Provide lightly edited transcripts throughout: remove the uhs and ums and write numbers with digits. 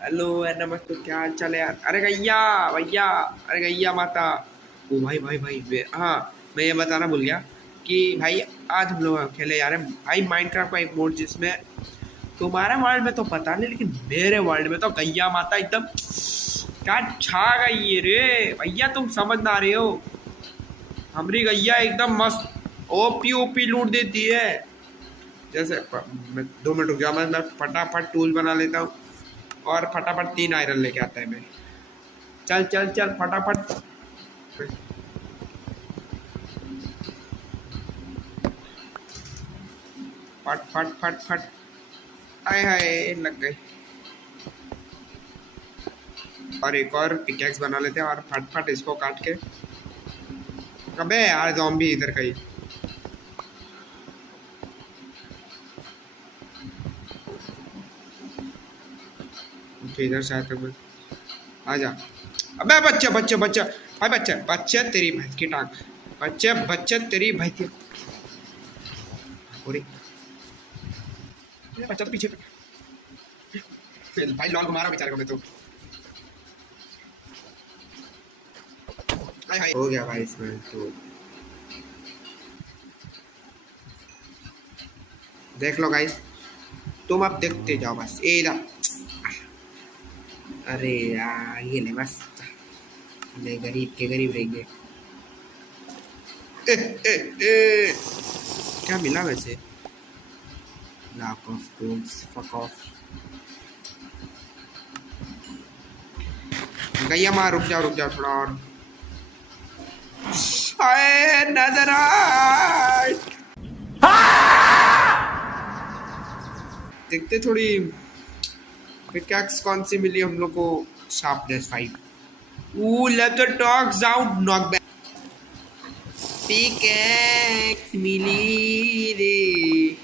Hello यार, नमस्ते। क्या हाल चाल है यार? अरे गैया भैया, अरे गैया माता। ओ भाई भाई भाई हाँ, मैं ये बताना भूल गया कि भाई आज हम लोग खेले यार भाई माइनक्राफ्ट का एक मोड जिसमें तुम्हारे वर्ल्ड में तो पता नहीं, लेकिन मेरे वर्ल्ड में तो गैया माता एकदम क्या छा गई है रे भैया। तुम समझ ना रहे हो, हमारी गैया एकदम मस्त ओपी ओपी लूट देती है। जैसे मैं 2 मिनट रुक जाओ, मैं फटाफट टूल बना लेता हूँ और फटाफट 3 आयरन लेके आता है मैं। चल चल चल फटाफट। फट फट फट फट। आए हाय लग गई। और एक और पिकेक्स बना लेते हैं और फट फट इसको काट के। अबे यार ज़ॉम्बी इधर कहीं। ओके इधर से आते हुए आ जा। अबे बच्चे बच्चे बच्चे भाई, बच्चे बच्चे तेरी भैंस की टांग। बच्चे बच्चे तेरी भैंस की। अरे बच्चा तो पीछे भाई लॉन्ग मारा बेचारे को मैं तो। हाय हाय हो गया भाई इसमें तो। देख लो गाइस, तुम अब देखते जाओ बस ए इधर। अरे यार ये ले बस, ले गरीब के गरीब रहेंगे। ए, ए, ए, क्या मिला वैसे? Lack of tools, fuck off. गैया मार, रुक जाओ थोड़ा और। हाय नेदरराइट। देखते थोड़ी पिकैक्स कौन सी मिली हम लोग को। Sharpness 5। Let the dogs out knock back. Pickaxe मिली रे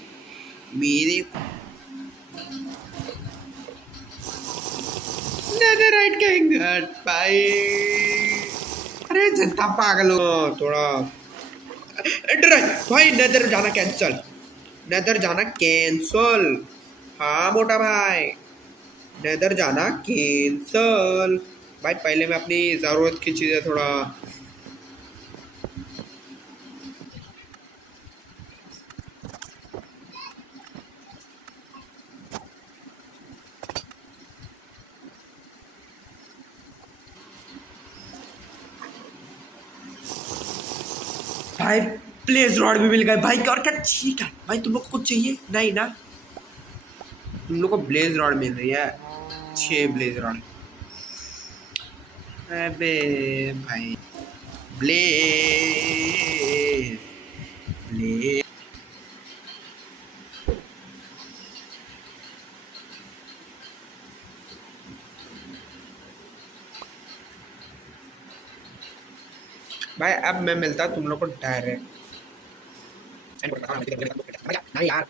मेरे। नेदरराइट कहेंगे भाई। अरे जनता पागल हो थोड़ा। भाई नेदर जाना कैंसल, नेदर जाना कैंसल। हाँ मोटा भाई, नेदर जाना कैंसल। भाई पहले मैं अपनी ज़रूरत की चीज़ें थोड़ा। भाई प्लेस रॉड भी मिल गए भाई। और क्या ठीक है भाई, तुम लोग को कुछ चाहिए नहीं ना? तुम लोग को ब्लेज रॉड मिल रही है, 6 ब्लेज रॉड। अबे भाई ब्ले ब्ले भाई अब मैं मिलता तुम लोग को डायरेक्ट। नहीं यार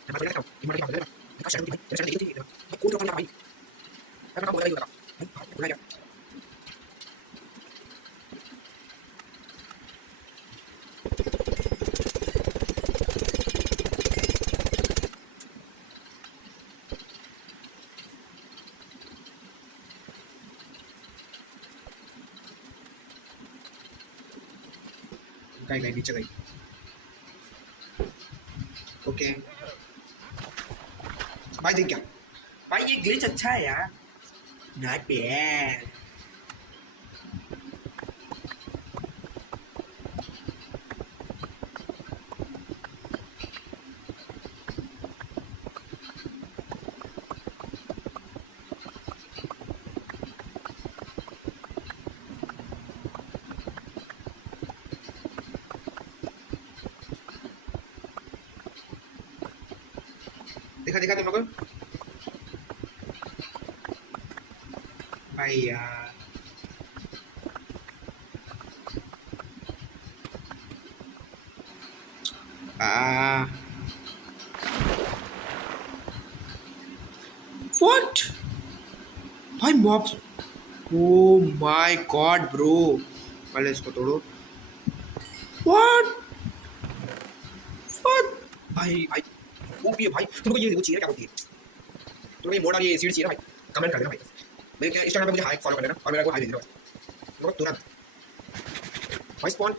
गई गई नीचे गई। ओके भाई देख क्या भाई, ये ग्लिच अच्छा है यार। Not bad. दिखा दिखा तुम लोग को। भाई यार व्हाट भाई mobs. Oh my God bro, पहले इसको तोड़ो। व्हाट व्हाट भाई भाई वो भी है भाई। तुमको ये वो चाहिए क्या होती है? तुमको ये मोड और ये सीड चाहिए ना भाई? कमेंट कर देना भाई। मेरे क्या इंस्टाग्राम पे मुझे हाई फॉलो कर लेना और मेरा को हाई भेज देना बस तुरंत भाई स्पॉन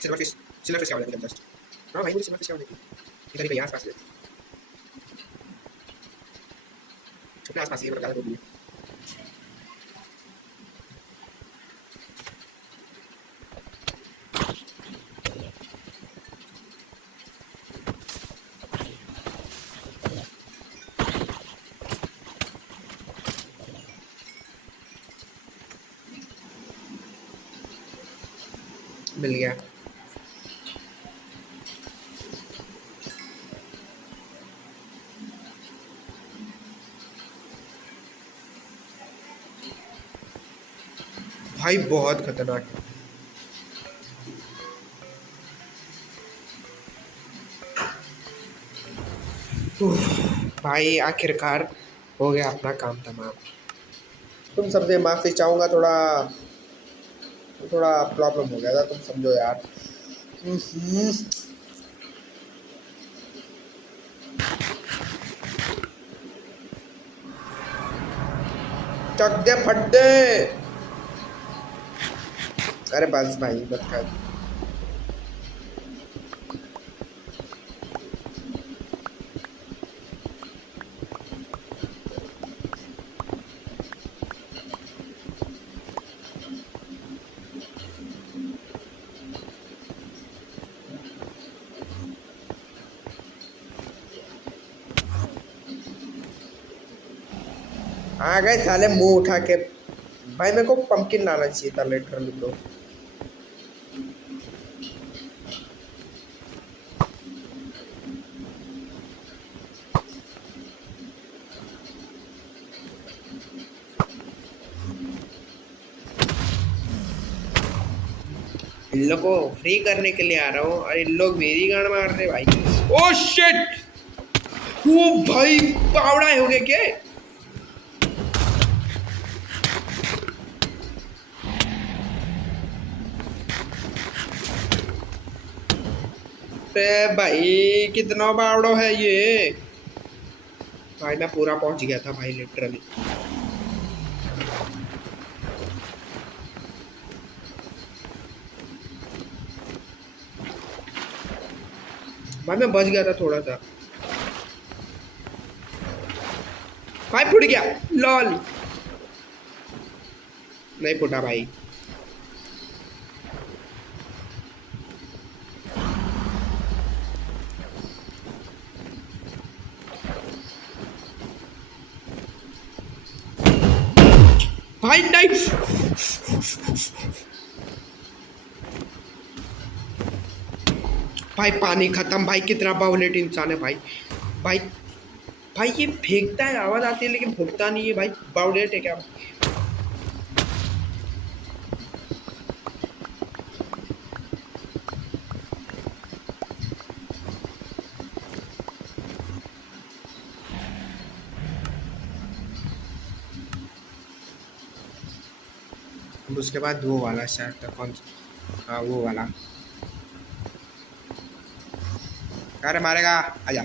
सिल्वर फिश क्या बोला मुझे जस्ट हां भाई मुझे सिल्वर फिश क्या बोला इधर ही आस पास अपने आस पास ये बता दो मिल गया भाई बहुत खतरनाक है भाई आखिरकार हो गया अपना काम तमाम तुम सबसे माफी चाहूंगा थोड़ा थोड़ा प्रॉब्लम हो गया था तुम समझो यार चक दे फट दे अरे बस भाई मत कर आ गए साले मुंह उठा के भाई मेरे को पंपकिन लाना चाहिए था लिटरली ब्रो इन लोग को फ्री करने के लिए आ रहा हूँ और इन लोग मेरी गाड़ मार रहे भाई ओ शिट वो भाई पावड़ा हो गए क्या अरे भाई कितना बावड़ो है ये भाई मैं पूरा पहुंच गया था भाई लिटरली भाई मैं बच गया था थोड़ा सा भाई फुट गया लॉल नहीं फुटा भाई भाई नहीं भाई पानी खत्म भाई कितना बावलेट इंसान है भाई भाई भाई ये फेंकता है आवाज आती है लेकिन फूटता नहीं है भाई बावलेट है क्या उसके बाद वो वाला शायद था कौन सा हाँ वो वाला अरे मारेगा आजा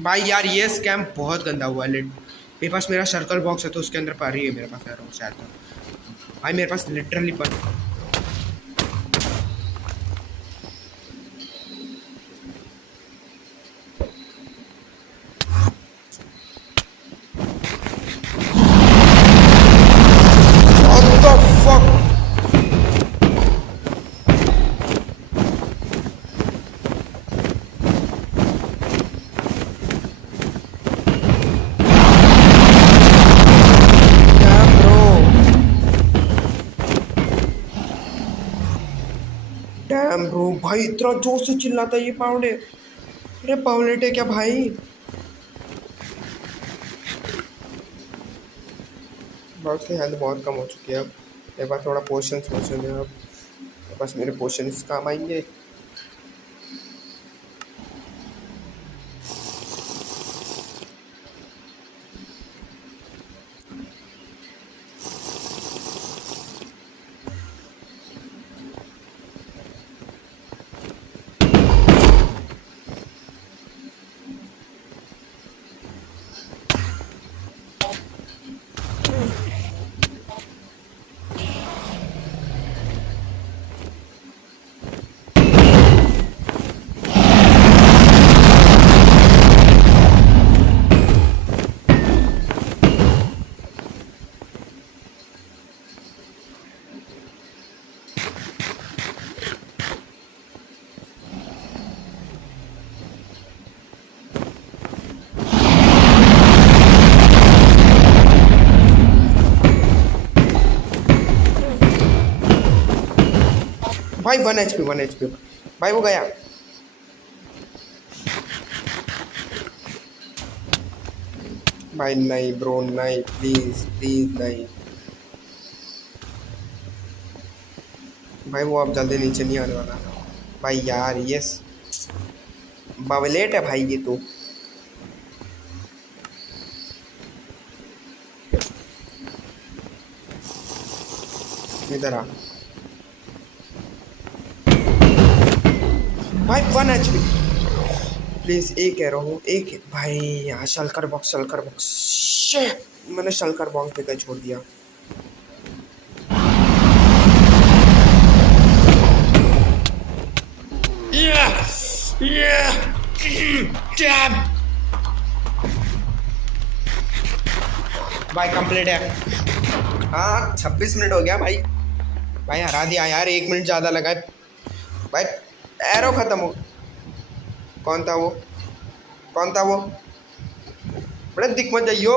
भाई यार ये स्कैम बहुत गंदा हुआ है मेरे पास मेरा सर्कल बॉक्स है तो उसके अंदर पा रही है मेरे पास एरो शायद भाई मेरे पास लिटरली पर डैम ब्रो भाई इतना जोर से चिल्लाता है ये पावड़े अरे पावलेट है क्या भाई उसकी हेल्थ बहुत कम हो चुकी है अब मेरे पास थोड़ा पोशंस है अब मेरे पास मेरे पोशंस काम आएंगे भाई 1 HP भाई, वो गया। भाई नहीं ब्रो, नहीं, प्लीज प्लीज नहीं भाई, वो अब जल्दी नीचे नहीं आने वाला भाई यार। ये बावलेट है भाई ये तो। इधर आ भाई, 1 HP प्लीज, एक कह रहा हूँ, एक भाई यहाँ शल्कर बॉक्स मैंने शल्कर बॉक्स पे कहीं छोड़ दिया। भाई कंप्लीट है। हाँ 26 मिनट हो गया भाई। भाई हरा दिया यार, 1 मिनट ज़्यादा लगा है भाई। एरो खत्म हो। कौन था वो? बड़े दिख मत जाइयो।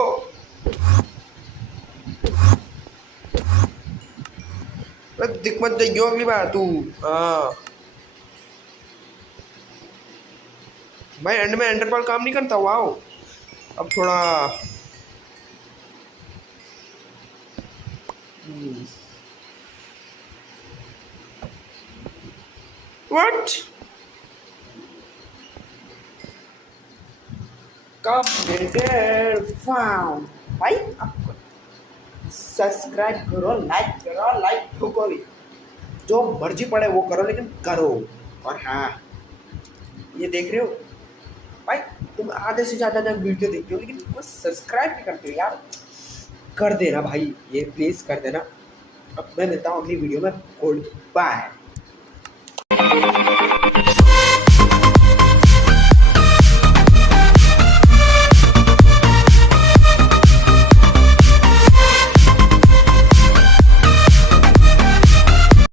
दिख मत जाइयो अगली बार तू। हाँ भाई, एंड में एंडरपॉल काम नहीं करता। वाओ, अब थोड़ा व्हाट कंप्लीटेड। वाओ भाई, आपको सब्सक्राइब करो, लाइक ठोको भी, जो मर्जी पड़े वो करो, लेकिन करो। और हाँ, ये देख रहे हो भाई, तुम आधे से ज़्यादा जब वीडियो देखते हो लेकिन तुम सब्सक्राइब नहीं करते हो यार। कर देना भाई, ये प्लीज़ कर देना। अब मैं मिलता हूँ अगली वीडियो में। Good bye.